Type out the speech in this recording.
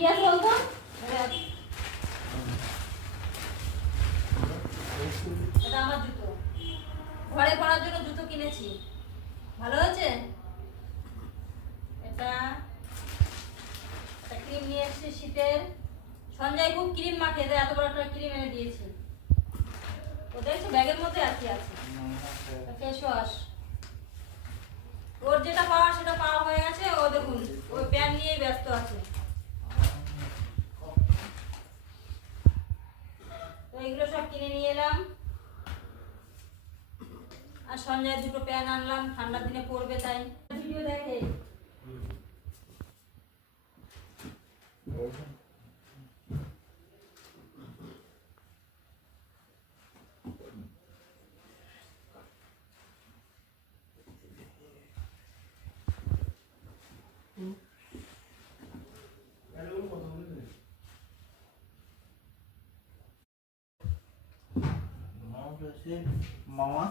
কি আছে বলতো? এটা আমার জুতো, ঘরে পরার জন্য জুতো কিনেছি। ভালো হয়েছে? এটা ক্রিম নিয়ে এসেছি শীতের। সঞ্জয় খুব ক্রিম মাখে, এত বড় একটা ক্রিম এনে দিয়েছি। ও দেখছো ব্যাগের মধ্যে আর কি আছে, ফেস ওয়াশ। ওর যেটা পাওয়া সেটা পাওয়া হয়ে গেছে। ও দেখুন ওই প্যান নিয়েই ব্যস্ত আছে। তো এগুলো সব কিনে নিয়ে এলাম। আর সঞ্জয় দুটো প্যান আনলাম, ঠান্ডার দিনে পরবে তাই। ভিডিও দেখে মামা